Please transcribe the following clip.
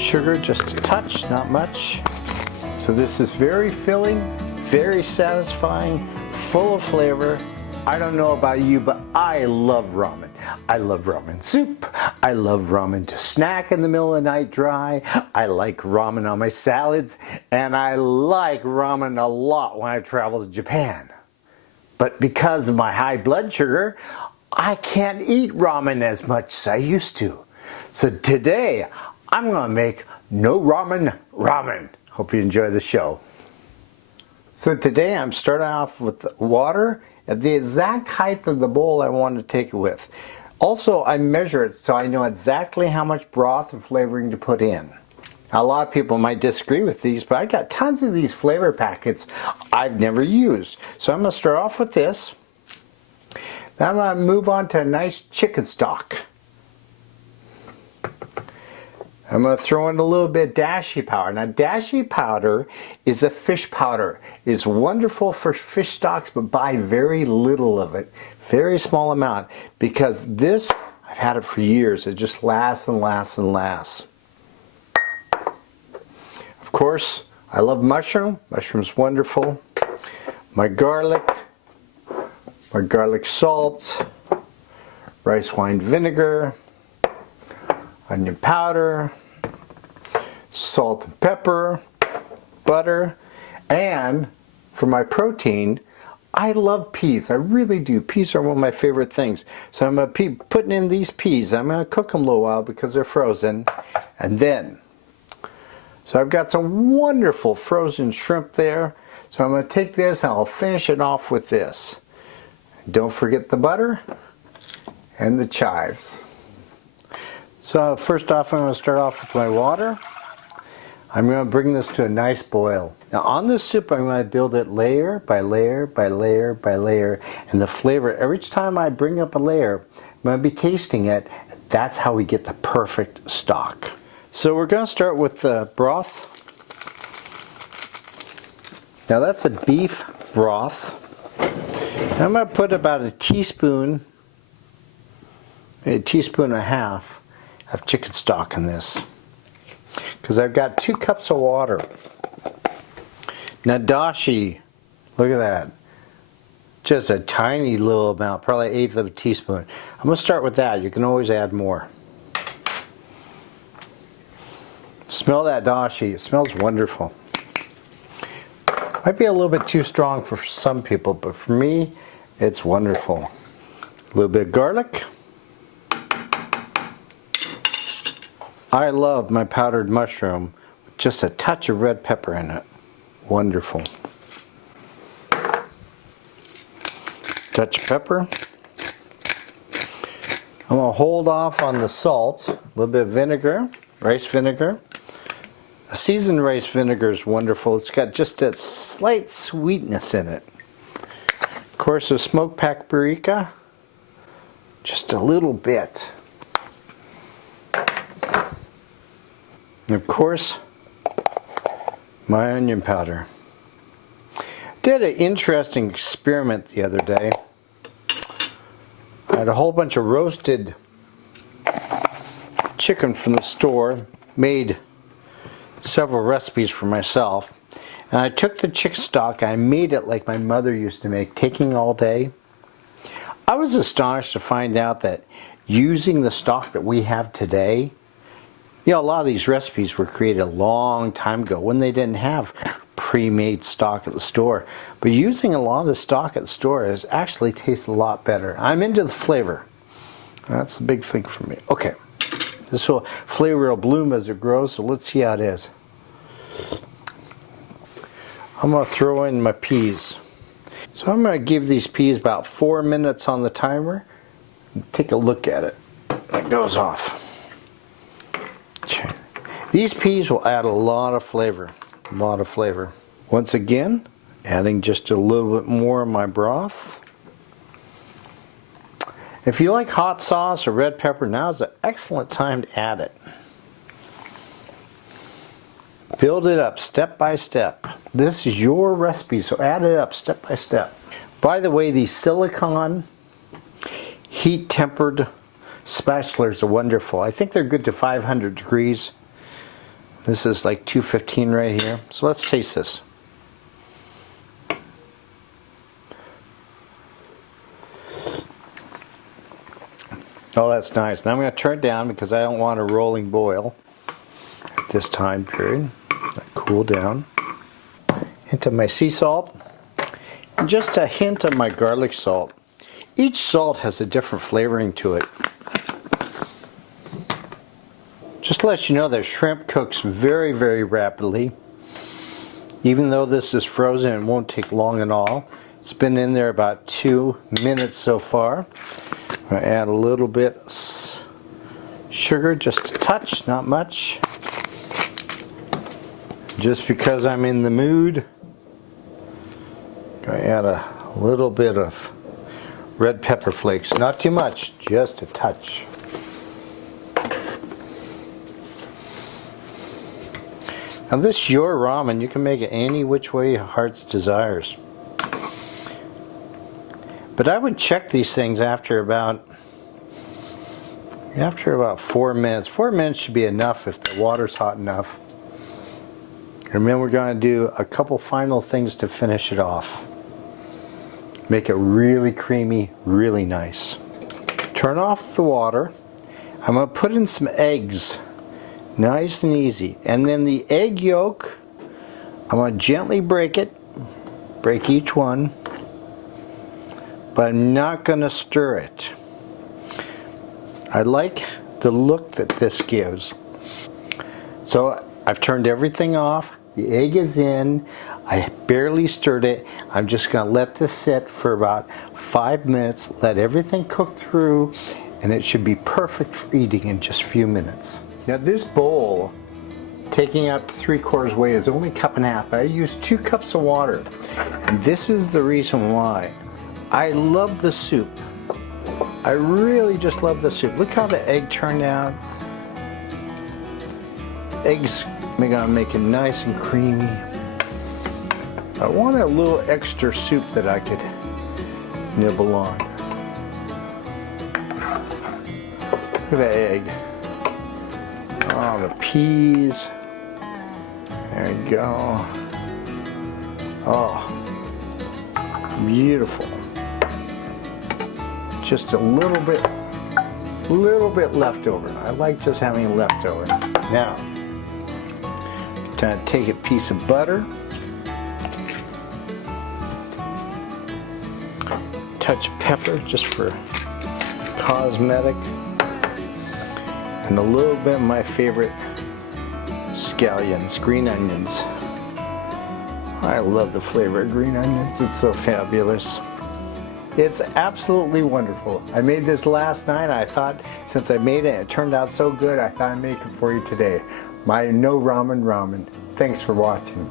Sugar, just a touch, not much. So this is very filling, very satisfying, full of flavor. I don't know about you, but I love ramen. I love ramen soup. I love ramen to snack in the middle of the night dry. I like ramen on my salads. And I like ramen a lot when I travel to Japan. But because of my high blood sugar, I can't eat ramen as much as I used to. So today, I'm going to make no ramen ramen. Hope you enjoy the show. So today I'm starting off with water at the exact height of the bowl I want to take it with. Also, I measure it so I know exactly how much broth and flavoring to put in. Now, a lot of people might disagree with these, but I got tons of these flavor packets I've never used. So I'm going to start off with this. Then I'm going to move on to a nice chicken stock. I'm going to throw in a little bit of dashi powder. Now, dashi powder is a fish powder. It's wonderful for fish stocks, but buy very little of it. Very small amount. Because this, I've had it for years. It just lasts and lasts and lasts. Of course, I love mushroom. Mushroom's wonderful. My garlic salt, rice wine vinegar, onion powder, salt and pepper, butter, and for my protein, I love peas. I really do. Peas are one of my favorite things. So I'm going to be putting in these peas. I'm going to cook them a little while because they're frozen. And then, so I've got some wonderful frozen shrimp there. So I'm going to take this and I'll finish it off with this. Don't forget the butter and the chives. So first off, I'm going to start off with my water. I'm going to bring this to a nice boil. Now on this soup, I'm going to build it layer by layer by layer by layer. And the flavor, every time I bring up a layer, I'm going to be tasting it. That's how we get the perfect stock. So we're going to start with the broth. Now that's a beef broth. I'm going to put about a teaspoon and a half of chicken stock in this. Because I've got 2 cups of water. Now dashi, look at that. Just a tiny little amount, probably 1/8 of a teaspoon. I'm going to start with that. You can always add more. Smell that dashi. It smells wonderful. Might be a little bit too strong for some people, but for me, it's wonderful. A little bit of garlic. I love my powdered mushroom with just a touch of red pepper in it. Wonderful. Touch of pepper. I'm going to hold off on the salt. A little bit of vinegar, rice vinegar. A seasoned rice vinegar is wonderful. It's got just a slight sweetness in it. Of course, the smoked paprika, just a little bit. And of course, my onion powder. Did an interesting experiment the other day. I had a whole bunch of roasted chicken from the store, made several recipes for myself, and I took the chicken stock and I made it like my mother used to make, taking all day. I was astonished to find out that using the stock that we have today, you know, a lot of these recipes were created a long time ago when they didn't have pre-made stock at the store. But using a lot of the stock at the store has actually tastes a lot better. I'm into the flavor. That's the big thing for me. Okay, this flavor will bloom as it grows, so let's see how it is. I'm going to throw in my peas. So I'm going to give these peas about 4 minutes on the timer. Take a look at it. It goes off. These peas will add a lot of flavor. A lot of flavor. Once again, adding just a little bit more of my broth. If you like hot sauce or red pepper, now is an excellent time to add it. Build it up step by step. This is your recipe, so add it up step by step. By the way, these silicone heat-tempered spatulas are wonderful. I think they're good to 500 degrees. This is like $2.15 right here. So let's taste this. Oh, that's nice. Now I'm going to turn it down because I don't want a rolling boil at this time period. Cool down. Hint of my sea salt. And just a hint of my garlic salt. Each salt has a different flavoring to it. Just to let you know that shrimp cooks very, very rapidly. Even though this is frozen, it won't take long at all. It's been in there about 2 minutes so far. I'm going to add a little bit of sugar, just a touch, not much. Just because I'm in the mood, I'm going to add a little bit of red pepper flakes. Not too much, just a touch. Now this your ramen, you can make it any which way your heart's desires. But I would check these things after about 4 minutes. 4 minutes should be enough if the water's hot enough. And then we're going to do a couple final things to finish it off. Make it really creamy, really nice. Turn off the water. I'm going to put in some eggs. Nice and easy. And then the egg yolk, I'm going to gently break it. Break each one. But I'm not going to stir it. I like the look that this gives. So I've turned everything off. The egg is in. I barely stirred it. I'm just going to let this sit for about 5 minutes. Let everything cook through. And it should be perfect for eating in just a few minutes. Now this bowl, taking up to 3/4 weight, is only a cup and a half. I used 2 cups of water. And this is the reason why. I love the soup. I really just love the soup. Look how the egg turned out. Eggs are going to make it nice and creamy. I wanted a little extra soup that I could nibble on. Look at that egg. Oh, the peas. There you go. Oh, beautiful. Just a little bit left over. I like just having leftover. Now, time to take a piece of butter, touch of pepper just for cosmetic, and a little bit of my favorite scallions, green onions. I love the flavor of green onions. It's so fabulous. It's absolutely wonderful. I made this last night. I thought since I made it, it turned out so good, I thought I'd make it for you today. My no ramen ramen. Thanks for watching.